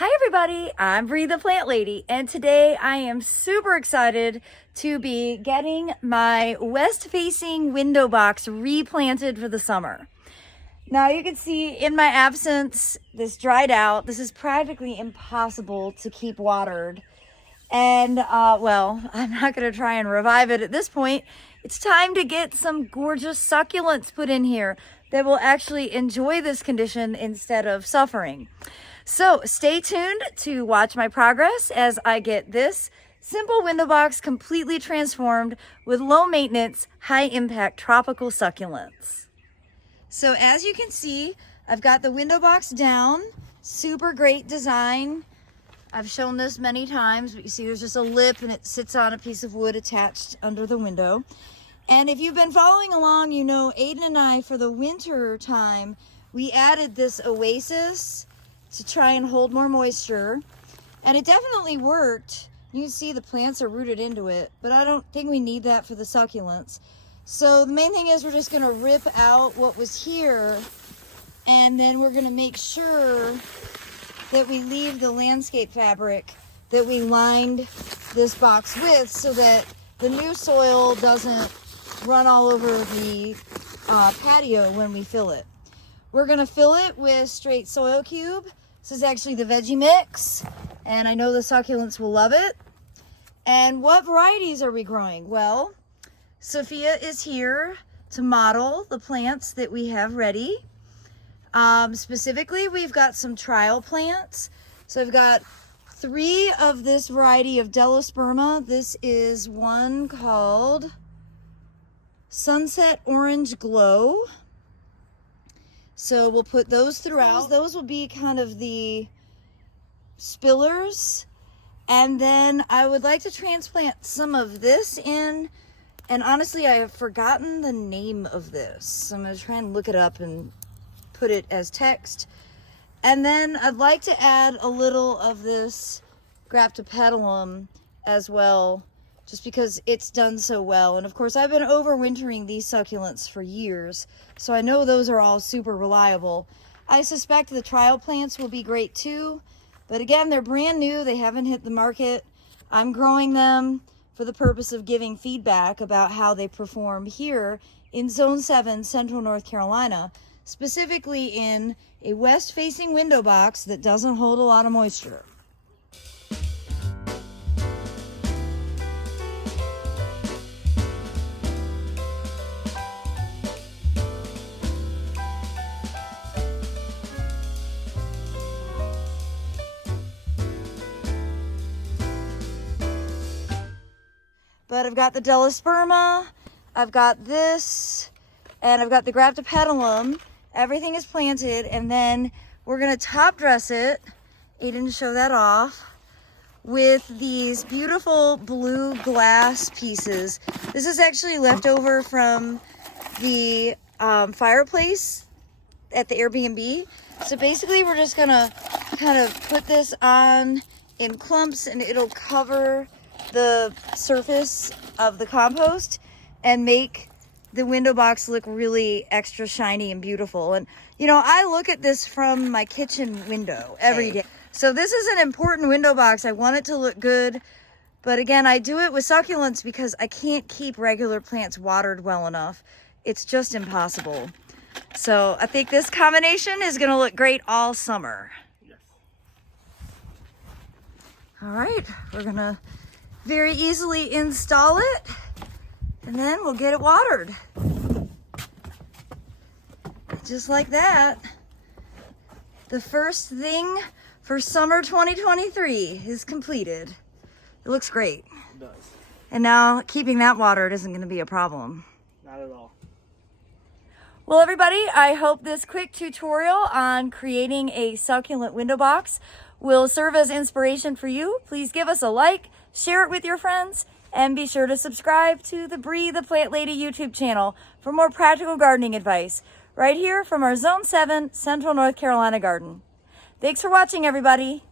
Hi everybody, I'm Bree the Plant Lady, and today I am super excited to be getting my west-facing window box replanted for the summer. Now you can see in my absence, this dried out. This is practically impossible to keep watered. And well, I'm not gonna try and revive it at this point. It's time to get some gorgeous succulents put in here that will actually enjoy this condition instead of suffering. So stay tuned to watch my progress as I get this simple window box completely transformed with low maintenance, high impact tropical succulents. So as you can see, I've got the window box down, super great design. I've shown this many times, but you see there's just a lip and it sits on a piece of wood attached under the window. And if you've been following along, you know Aiden and I, for the winter time, we added this oasis to try and hold more moisture, and it definitely worked. You can see the plants are rooted into it, but I don't think we need that for the succulents. So the main thing is we're just gonna rip out what was here, and then we're gonna make sure that we leave the landscape fabric that we lined this box with so that the new soil doesn't run all over the patio when we fill it. We're gonna fill it with straight soil cube. This is actually the veggie mix, and I know the succulents will love it. And what varieties are we growing? Well, Sophia is here to model the plants that we have ready. Specifically, we've got some trial plants. So I've got 3 of this variety of Delosperma. This is one called Sunset Orange Glow. So we'll put those throughout. Those will be kind of the spillers. And then I would like to transplant some of this in. And honestly, I have forgotten the name of this. So I'm gonna try and look it up and put it as text. And then I'd like to add a little of this Graptopetalum as well, just because it's done so well. And of course, I've been overwintering these succulents for years, so I know those are all super reliable. I suspect the trial plants will be great too, but again, they're brand new. They haven't hit the market. I'm growing them for the purpose of giving feedback about how they perform here in Zone 7, Central North Carolina, specifically in a west-facing window box that doesn't hold a lot of moisture. But I've got the Delosperma, I've got this, and I've got the Graptopetalum. Everything is planted, and then we're gonna top dress it, Aiden, show that off, with these beautiful blue glass pieces. This is actually left over from the fireplace at the Airbnb. So basically we're just gonna kind of put this on in clumps, and it'll cover the surface of the compost and make the window box look really extra shiny and beautiful. And you know, I look at this from my kitchen window every day. So this is an important window box. I want it to look good. But again, I do it with succulents because I can't keep regular plants watered well enough. It's just impossible. So I think this combination is gonna look great all summer. Yes. All right, we're gonna very easily install it, and then we'll get it watered. Just like that. The first thing for summer 2023 is completed. It looks great. It does. And now keeping that watered isn't going to be a problem. Not at all. Well, everybody, I hope this quick tutorial on creating a succulent window box will serve as inspiration for you. Please give us a like, share it with your friends, and be sure to subscribe to the Bree the Plant Lady YouTube channel for more practical gardening advice right here from our Zone 7 Central North Carolina garden. Thanks for watching, everybody.